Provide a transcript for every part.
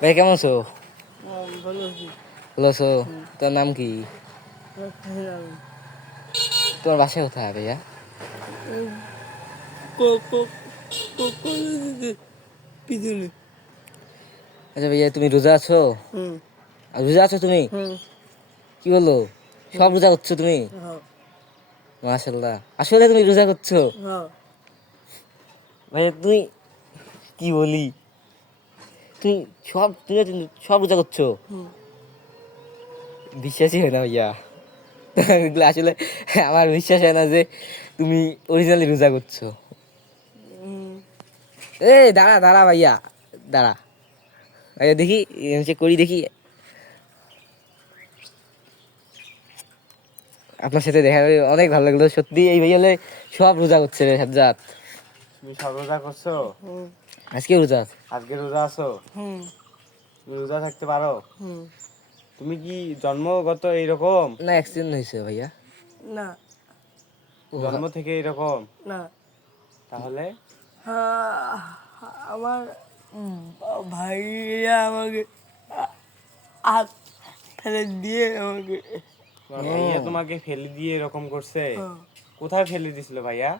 ভাই কেমন আছো? ভালো আছি। তোর নাম কি? তোমার বাসা কোথায় ভাইয়া? আচ্ছা ভাইয়া তুমি রোজা আছো? আর রোজা আছো তুমি? কি বলো সব রোজা করছ তুমি? হ্যাঁ। মাশাল্লাহ আসলে তুমি রোজা করছ? হ্যাঁ। ভাইয়া তুমি কি বলি? তুমি সব তুমি সব রোজা করছ? বিশ্বাসই হয় না ভাইয়া। এগুলো আসলে আমার বিশ্বাস হয় না যে তুমি অরিজিনালি রোজা করছ। এ দাঁড়া দাঁড়া ভাইয়া দাঁড়া। ভাইয়া দেখি চেক করি দেখি। আপনার সাথে দেখা হয়ে অনেক ভালো লাগল সত্যি এই ভাইয়া হলে সব রোজা করছে রে সাজ্জাদ। তুমি সব রোজা করছ? হুম। আজকে রোজা আছে। আজকে রোজা আছো? হুম। রোজা থাকতে পারো? হুম। তুমি কি জন্মগত এইরকম? না অ্যাক্সিডেন্ট হয়েছে ভাইয়া। না। জন্ম থেকে এইরকম? না। তাহলে? হ্যাঁ আমার ভাইয়া আমাকে আ- হাত ফেলে দিয়ে আমাকে ভাইয়া তোমাকে ফেলে দিয়ে এরকম করছে? হ্যাঁ। কোথায় ফেলে দিছিল ভাইয়া?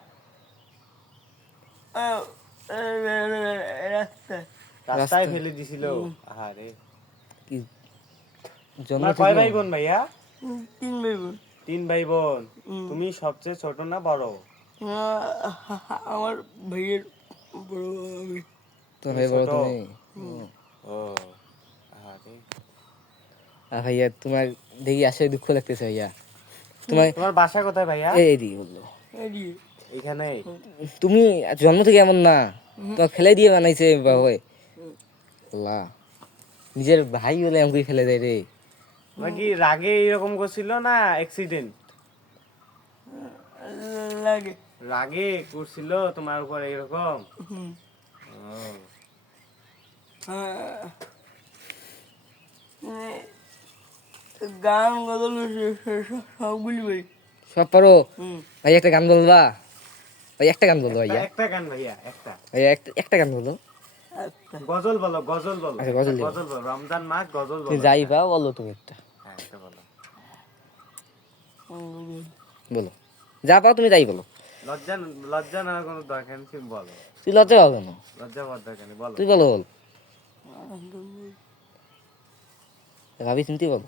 রাস্তায় ফেলে দিছিল। আরে কি? জন্ম কয় ভাই বোন ভাইয়া? তিন ভাই বোন তিন ভাই বোন তুমি সবচেয়ে ছোট না বড়? আমার ভাইয়ের বড় আমি তোর ভাই বড় তুমি? ও আরে আর ভাইয়া তোমার দেখি আসলে দুঃখ লাগতেছে ভাইয়া। তোমার তোমার বাসা কোথায় ভাইয়া? এই দিকে বলল। এদিকে। এখানে। তুমি জন্ম থেকে এমন না। তো ফেলে দিয়ে বানাইছে বাবা আল্লাহ। নিজের ভাই বলে এমন ফেলে দেয় রে। তোমার কি রাগে এরকম করছিল না অ্যাক্সিডেন্ট লাগে। রাগে করছিল তোমার উপর এরকম? গান গজল সবগুলি সব পারো? ভাই একটা গান বলবা? ভাই একটা গান বলো ভাইয়া। একটা গান ভাইয়া একটা। ভাইয়া একটা একটা গান বলো। আচ্ছা। গজল বলো গজল বলো। আচ্ছা, গজল গজল বলো রমজান মাস গজল তুমি বলো। যাই পাও বলো তুমি একটা। হ্যাঁ একটা বলো। বলো। যা পাও তুমি তাই বলো। লজ্জা লজ্জা না কোনো দরকার নেই তুমি বলো। তুই লজ্জা পাও কেন? লজ্জা পাওয়ার দরকার নেই বলো। তুই বলো বল। ভাবি চিনতে বলো।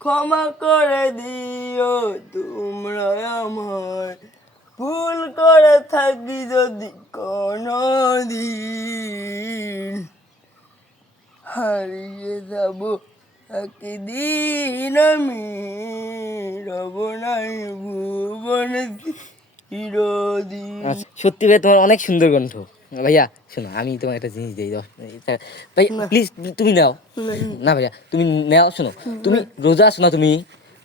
ক্ষমা করে দিও তোমরা আমার। ভুল করে থাকি যদি কোনো দিন হারিয়ে যাব একদিন আমি। রব নাই ভুবন আচ্ছা, সত্যি ভাই তোমার অনেক সুন্দর কণ্ঠ ভাইয়া শোনো আমি তোমার একটা জিনিস দিই ভাই প্লিজ তুমি নাও। না। ভাইয়া তুমি নাও শোনো তুমি রোজা আছো না তুমি?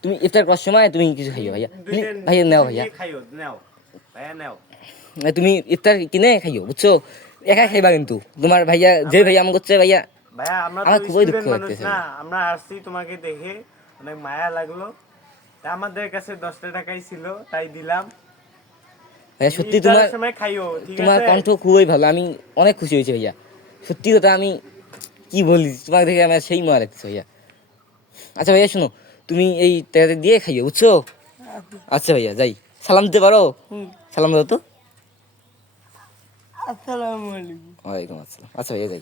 তুমি ইফতার করার সময় তুমি কিছু খাইও ভাইয়া। ভাইয়া নাও ভাইয়া। নাও তুমি ইফতার কিনে খাইও বুঝছ? একা খাইবা কিন্তু। তোমার ভাইয়া যে ভাইয়া আমার করছে ভাইয়া ভাইয়া আমরা খুবই দুঃখ না আমরা আসছি তোমাকে দেখে। অনেক মায়া লাগল। তা আমাদের কাছে দশটা টাকাই ছিল তাই দিলাম। ভাইয়া সত্যি তোমার তোমার কণ্ঠ খুবই ভালো আমি অনেক খুশি হয়েছি ভাইয়া। সত্যি কথা আমি কি বলি তোমাকে দেখে আমার সেই মারা লাগছে ভাইয়া। আচ্ছা ভাইয়া শোনো তুমি এই টাকাটা দিয়ে খাইও বুঝছ? আচ্ছা ভাইয়া যাই। সালাম দিতে পারো? সালাম দাও তো। আসসালামু আলাইকুম। ওয়ালাইকুম আসসালাম। আচ্ছা ভাইয়া যাই।